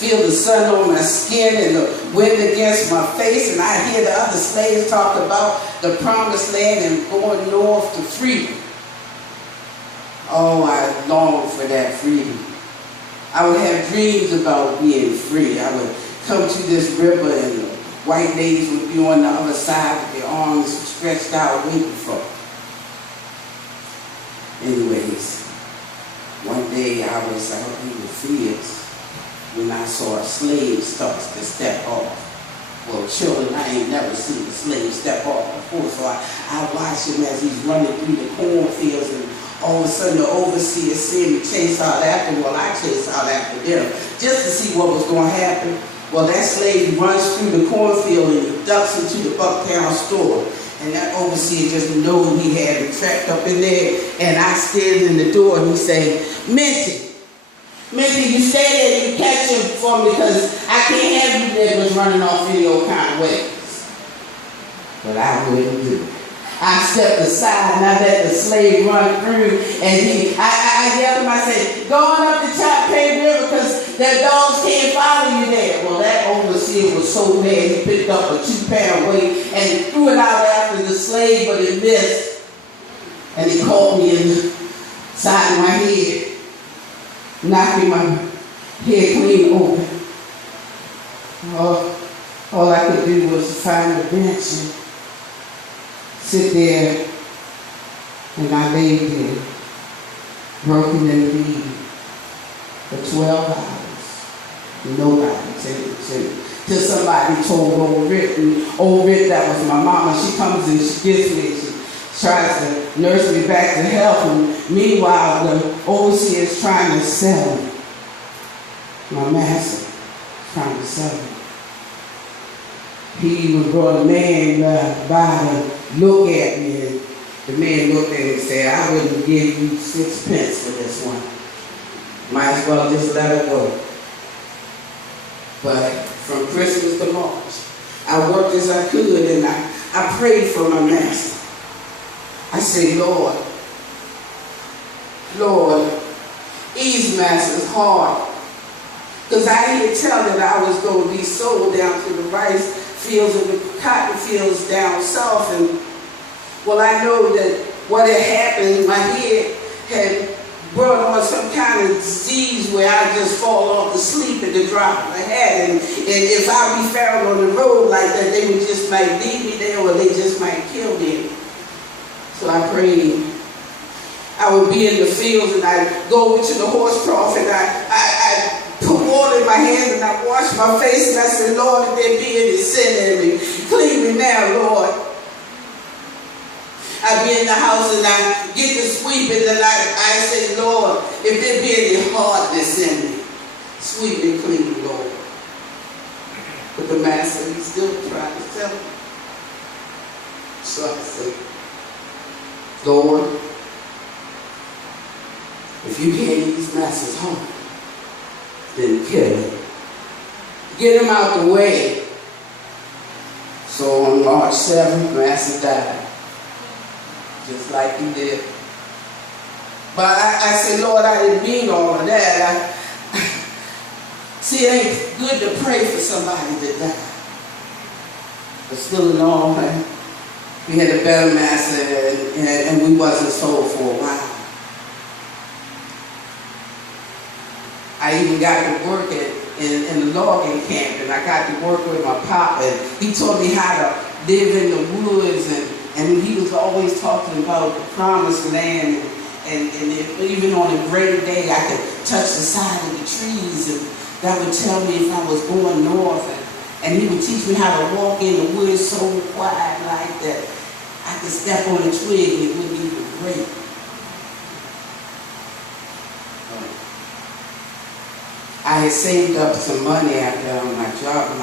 feel the sun on my skin and the wind against my face, and I hear the other slaves talk about the promised land and going north to freedom. Oh, I long for that freedom. I would have dreams about being free. I would come to this river and the white ladies would be on the other side with their arms stretched out waiting for me. Anyways, one day I was out in the fields when I saw a slave start to step off. Well, children, I ain't never seen a slave step off before, so I watched him as he's running through the cornfields, and all of a sudden the overseer seen me chase out after him. Well, I chased out after them just to see what was going to happen. Well, that slave runs through the cornfield and he ducks into the Bucktown store. And that overseer just knew he had him trapped up in there. And I stood in the door and he said, Minty, you stay there and you catch him for me because I can't have you niggas running off any old kind of ways. But I wouldn't do it. I stepped aside and I let the slave run through, and I yelled at him, I said, go on up the Chopay River because the dogs can't follow you there. Well, that overseer was so mad he picked up a 2-pound weight and threw it out after the slave, but it missed. And he caught me in the side of my head, knocking my head clean open. All I could do was find a bench and sit there, and I laid there, broken and bleeding, for 12 hours. Nobody taking to me. Till somebody told old Rick, that was my mama. She comes and she gets me, she tries to nurse me back to health, and meanwhile the overseer is trying to sell me. My master is trying to sell me. He even brought a man by to look at me, and the man looked at me and said, I wouldn't give you 6 pence for this one. Might as well just let her go. But from Christmas to March, I worked as I could, and I prayed for my master. I said, Lord, ease master's heart. Because I hear tell that I was going to be sold down to the rice fields and the cotton fields down south, and well, I know that what had happened, my head had brought on some kind of disease where I just fall off to sleep at the drop of a hat, and if I be found on the road like that, they would just might leave me there or they just might kill me. So I prayed. I would be in the fields and I'd go over to the horse trough and I put water in my hands and I washed my face and I said, Lord, if there be any sin in me, clean me now, Lord. I'd be in the house and I get to sweeping and I say, Lord, if there be any hardness in me, sweep me clean, Lord. But the master, he still tried to tell me. So I said, Lord, if you can't ease master's heart, then kill him. Get him out the way. So on March 7th, master died. Just like he did. But I said, Lord, I didn't mean all of that. See, it ain't good to pray for somebody that died. But still in all, man, we had a better master and we wasn't sold for a while. I even got to work in the logging camp, and I got to work with my pop, and he taught me how to live in the woods, and he was always talking about the promised land, and even on a great day I could touch the side of the trees, and that would tell me if I was going north, and he would teach me how to walk in the woods so quiet like that I could step on a twig and it wouldn't even break. I had saved up some money after my job.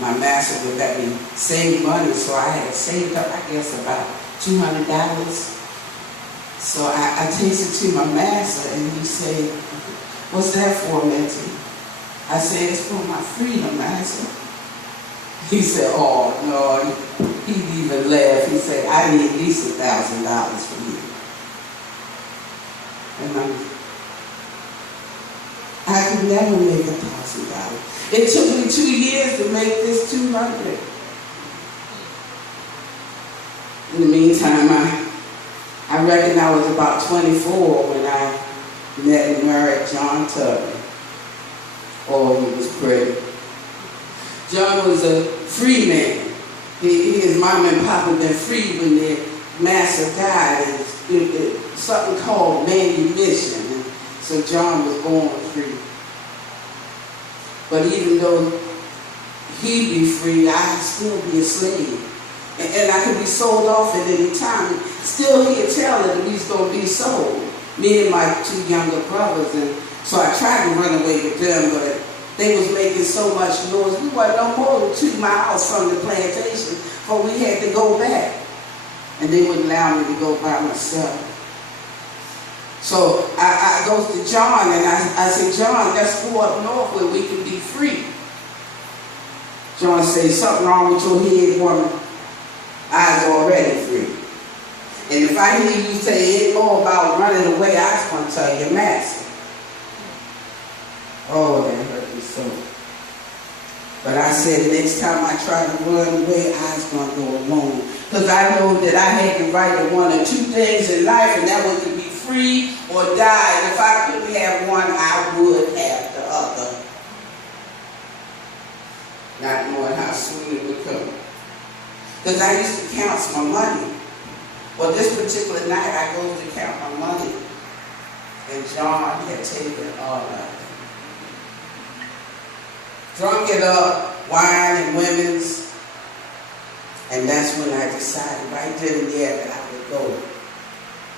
My master would let me save money, so I had saved up, I guess, about $200. So I tasted to my master, and he said, "What's that for, Minty?" I said, "It's for my freedom, master." He said, "Oh, no." He even laughed. He said, "I need at least $1,000 for you." And I could never make $1,000. It took me 2 years to make this 200. In the meantime, I reckon I was about 24 when I met and married John Turman. Oh, he was pretty. John was a free man. His mom and papa been free when their master died. It's something called manumission. And so John was born free. But even though he'd be free, I'd still be a slave. And I could be sold off at any time. Still he'd tell that we was going to be sold. Me and my 2 younger brothers. And so I tried to run away with them, but they was making so much noise. We weren't no more than 2 miles from the plantation, but we had to go back. And they wouldn't allow me to go by myself. So I go to John and I said, John, let's go up north where we can be free. John said, something wrong with your head, woman. I was already free. And if I hear you say any more about running away, I was going to tell your master. Oh, that hurt me so. But I said next time I try to run away, I was going to go alone. Because I know that I had the right to 1 or 2 things in life, and that was to be free or die. And if I couldn't have one, I would have the other. Not knowing how soon it would come. Because I used to count my money. Well, this particular night, I go to count my money. And John had taken all of it. Drunk it up, wine and women's. And that's when I decided right then and there that I would go.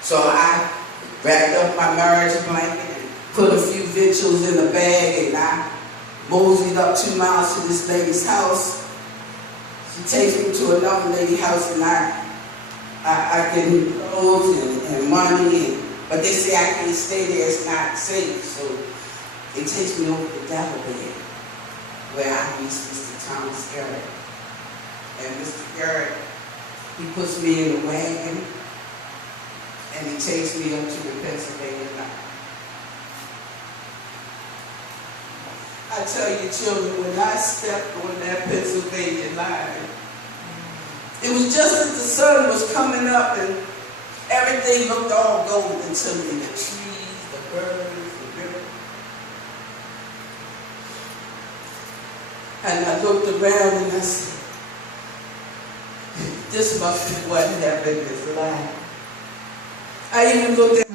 So I wrapped up my marriage blanket and put a few victuals in a bag, and I moseyed up 2 miles to this lady's house. She takes me to another lady's house, and I get clothes and money, but they say I can't stay there, it's not safe. So it takes me over to Delaware, where I meet Mr. Thomas Garrett. And Mr. Garrett, he puts me in a wagon, and he takes me up to the Pennsylvania line. I tell you, children, when I stepped on that Pennsylvania line, it was just as the sun was coming up and everything looked all golden to me. The trees, the birds, the river. And I looked around and I said, this must be what heaven is like. I even looked at